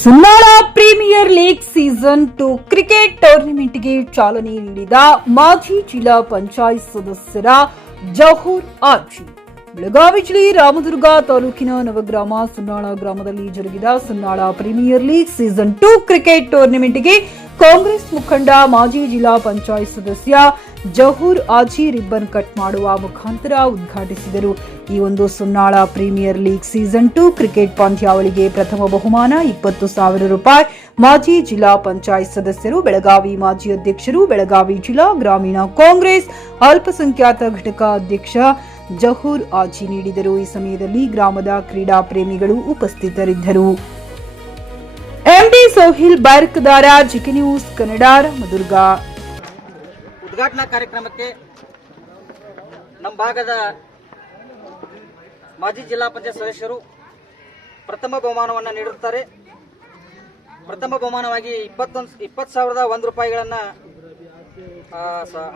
Sunnal premier league season 2 cricket ಟೂರ್ನಿಮೆಂಟ್ಗೆ ಚಾಲನೆ ನೀಡಿದ ಮಾಜಿ ಜಿಲ್ಲಾ ಪಂಚಾಯತ್ ಸದಸ್ಯರ ಜಹೂರ್ ಆಜಿ. ಬೆಳಗಾವಿ ಜಿಲ್ಲೆ ರಾಮದುರ್ಗ ತಾಲೂಕಿನ ನವಗ್ರಾಮ ಸುನ್ನಾಳ ಗ್ರಾಮದಲ್ಲಿ ಜರುಗಿದ Sunnal premier league season 2 cricket ಟೂರ್ನಿಮೆಂಟ್ಗೆ ಕಾಂಗ್ರೆಸ್ ಮುಖಂಡ ಮಾಜಿ ಜಿಲ್ಲಾ ಪಂಚಾಯತ್ ಸದಸ್ಯ ಜಹೂರ್ ಆಜಿ ರಿಬ್ಬನ್ ಕಟ್ ಮಾಡುವ ಮುಖಾಂತರ ಉದ್ಘಾಟಿಸಿದರು. ಈ ಒಂದು Sunnal premier league season 2 cricket ಪಂದ್ಯಾವಳಿಗೆ ಪ್ರಥಮ ಬಹುಮಾನ 20,000 ರೂಪಾಯಿ. ಮಾಜಿ ಜಿಲ್ಲಾ ಪಂಚಾಯತ್ ಸದಸ್ಯರು, ಬೆಳಗಾವಿ ಮಾಜಿ ಅಧ್ಯಕ್ಷರು, ಬೆಳಗಾವಿ ಜಿಲ್ಲಾ ಗ್ರಾಮೀಣ ಕಾಂಗ್ರೆಸ್ ಅಲ್ಪಸಂಖ್ಯಾತ ಘಟಕ ಅಧ್ಯಕ್ಷ ಜಹೂರ್ ಆಜಿ ನೀಡಿದರು. ಈ ಸಮಯದಲ್ಲಿ ಗ್ರಾಮದ ಕ್ರೀಡಾ ಪ್ರೇಮಿಗಳು ಉಪಸ್ಥಿತರಿದ್ದರು. MD Sohil Barkadar, GK news Kannada, Ramdurg. ಉದ್ಘಾಟನಾ ಕಾರ್ಯಕ್ರಮಕ್ಕೆ ನಮ್ಮ ಭಾಗದ ಮಾಜಿ ಜಿಲ್ಲಾ ಪಂಚಾಯತ್ ಸದಸ್ಯರು ಪ್ರಥಮ ಬಹುಮಾನವನ್ನು ನೀಡುತ್ತಾರೆ. ಪ್ರಥಮ ಬಹುಮಾನವಾಗಿ 20,001 ರೂಪಾಯಿಗಳನ್ನು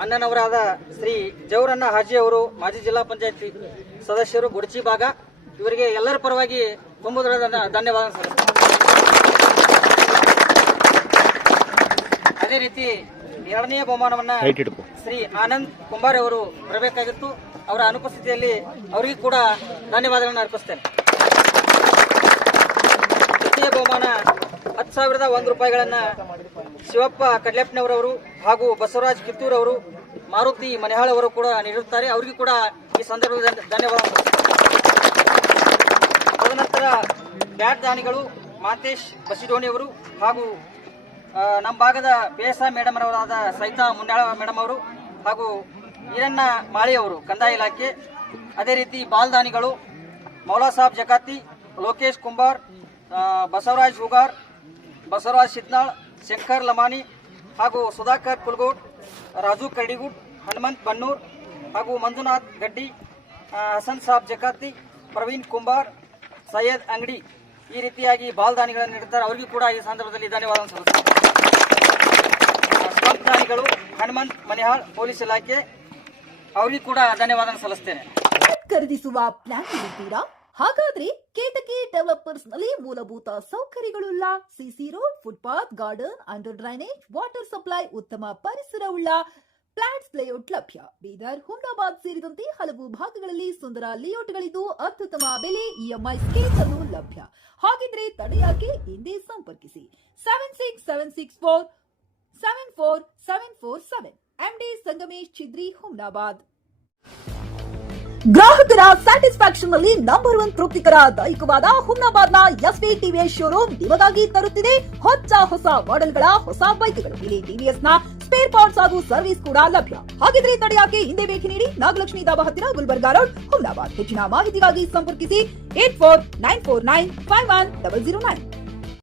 ಅಣ್ಣನವರಾದ ಶ್ರೀ ಜೌರಣ್ಣ ಹಾಜಿ ಅವರು, ಮಾಜಿ ಜಿಲ್ಲಾ ಪಂಚಾಯತ್ ಸದಸ್ಯರು, ಗುಡಚಿ ಭಾಗ, ಇವರಿಗೆ ಎಲ್ಲರ ಪರವಾಗಿ ತುಂಬ ಧನ್ಯವಾದ ಸಲ್ಲಿಸುತ್ತೇನೆ. ಅದೇ ರೀತಿ ಎರಡನೆಯ ಬಹುಮಾನವನ್ನು ಶ್ರೀ ಆನಂದ್ ಕುಂಬಾರ್ ಅವರು ಬರಬೇಕಾಗಿತ್ತು. ಅವರ ಅನುಪಸ್ಥಿತಿಯಲ್ಲಿ ಅವರಿಗೂ ಕೂಡ ಧನ್ಯವಾದಗಳನ್ನು ಅರ್ಪಿಸುತ್ತೇನೆ. ತೃತೀಯ ಬಹುಮಾನ 10,001 ರೂಪಾಯಿಗಳನ್ನು ಶಿವಪ್ಪ ಕಡ್ಲೆಪ್ಪನವರವರು ಹಾಗೂ ಬಸವರಾಜ್ ಕಿತ್ತೂರ್ ಅವರು, ಮಾರುತಿ ಮನೆಹಾಳ್ ಅವರು ಕೂಡ ನೀಡುತ್ತಾರೆ. ಅವರಿಗೂ ಕೂಡ ಈ ಸಂದರ್ಭದಲ್ಲಿ ಧನ್ಯವಾದ. ತದನಂತರ ಬ್ಯಾಟ್ ದಾನಿಗಳು ಮಾತೇಶ್ ಬಸಿಡೋಣಿ ಅವರು ಹಾಗೂ ನಮ್ಮ ಭಾಗದ ಬೇಸ ಮೇಡಮ್ ಅವರಾದ ಸೈತಾ ಮುಂಡಾಳ ಮೇಡಮ್ ಅವರು ಹಾಗೂ ಈರಣ್ಣ ಮಾಳಿ ಅವರು, ಕಂದಾಯ ಇಲಾಖೆ. ಅದೇ ರೀತಿ ಬಾಲ್ದಾನಿಗಳು ಮೌಲಾ ಸಾಬ್ ಜಕಾತಿ, ಲೋಕೇಶ್ ಕುಂಬಾರ್, ಬಸವರಾಜ್ ಹೂಗಾರ್, ಬಸವರಾಜ್ ಶಿದ್ನಾಳ್, ಶಂಕರ್ ಲಮಾನಿ ಹಾಗೂ ಸುಧಾಕರ್ ಕುಲ್ಗೋಡ್, ರಾಜು ಕರಡಿಗುಡ್, ಹನುಮಂತ್ ಬನ್ನೂರ್ ಹಾಗೂ ಮಂಜುನಾಥ್ ಗಡ್ಡಿ, ಹಸನ್ ಸಾಬ್ ಜಕಾತಿ, ಪ್ರವೀಣ್ ಕುಂಬಾರ್, ಸೈಯದ್ ಅಂಗಡಿ, ಈ ರೀತಿಯಾಗಿ ಬಾಲ್ದಾನಿಗಳನ್ನು ನೀಡುತ್ತಾರೆ. ಅವರಿಗೂ ಕೂಡ ಈ ಸಂದರ್ಭದಲ್ಲಿ ಧನ್ಯವಾದ ಸಲ್ಲಿಸುತ್ತೇನೆ. ಸ್ವಂತ ದಾನಿಗಳು ಹನುಮಂತ್ ಮನೆಹಾಳ್, ಪೊಲೀಸ್ ಇಲಾಖೆ, ಅವರಿಗೂ ಕೂಡ ಧನ್ಯವಾದ ಸಲ್ಲಿಸುತ್ತೇನೆ. ಖರೀದಿಸುವ ಪ್ಲಾನ್ ಇದ್ದೀರಾ? ಹಾಗಾದ್ರೆ ಕೇತಕಿ ಡೆವಲಪರ್ಸ್ ನಲ್ಲಿ ಮೂಲಭೂತ ಸೌಕರ್ಯಗಳುಳ್ಳ CC road, footpath, garden, under drainage, water supply, ಉತ್ತಮ ಪರಿಸರವುಳ್ಳ ಫ್ಲಾಟ್ಸ್ ಲೇಔಟ್ ಲಭ್ಯ. ಬೀದರ್, ಹುಮ್ನಾಬಾದ್ ಸೇರಿದಂತೆ ಹಲವು ಭಾಗಗಳಲ್ಲಿ ಸುಂದರ ಲೇಔಟ್ಗಳಿದ್ದು ಅತ್ಯುತ್ತಮ ಬೆಲೆ, ಇಎಂಐ ಸ್ಕೀಮ್ಸ್ ಅನ್ನು ಲಭ್ಯ. ಹಾಗಿದ್ರೆ ತಡೆಯಾಕೆ ಹಿಂದೆ ಸಂಪರ್ಕಿಸಿ 7676474747. ಎಂಡಿ ಸಂಗಮೇಶ್ ಚಿದ್ರಿ, ಹುಮ್ನಾಬಾದ್. ಗ್ರಾಹಕರ ಸ್ಯಾಟಿಸ್ಫ್ಯಾಕ್ಷನ್ ನಲ್ಲಿ ನಂಬರ್ 1 ತೃಪ್ತಿಕರದಾಯಕವಾದ ಹುಮ್ನಾಬಾದ್ನ ಎಸ್ವಿ ಟಿವಿಎಸ್ ಶೋರೂಮ್ ನಿಮಗಾಗಿ ತರುತ್ತಿದೆ ಹೊಸ ಮಾಡೆಲ್ಗಳ ಹೊಸ ಬೈಕ್ಗಳು. ಇಲ್ಲಿ ಟಿವಿಎಸ್ ನ ಸ್ಪೇರ್ ಪಾರ್ಟ್ಸ್ ಹಾಗೂ ಸರ್ವಿಸ್ ಕೂಡ ಲಭ್ಯ. ಹಾಗಿದ್ರೆ ತಡೆಯಾಕೆ ಹಿಂದೆ ಭೇಟಿ ನೀಡಿ. ನಾಗಲಕ್ಷ್ಮಿ ದಾಬಾ ಹತ್ತಿರ, ಗುಲ್ಬರ್ಗಾ ರೋಡ್, ಹುಮ್ನಾಬಾದ್. ಹೆಚ್ಚಿನ ಮಾಹಿತಿಗಾಗಿ ಸಂಪರ್ಕಿಸಿ 8494951009.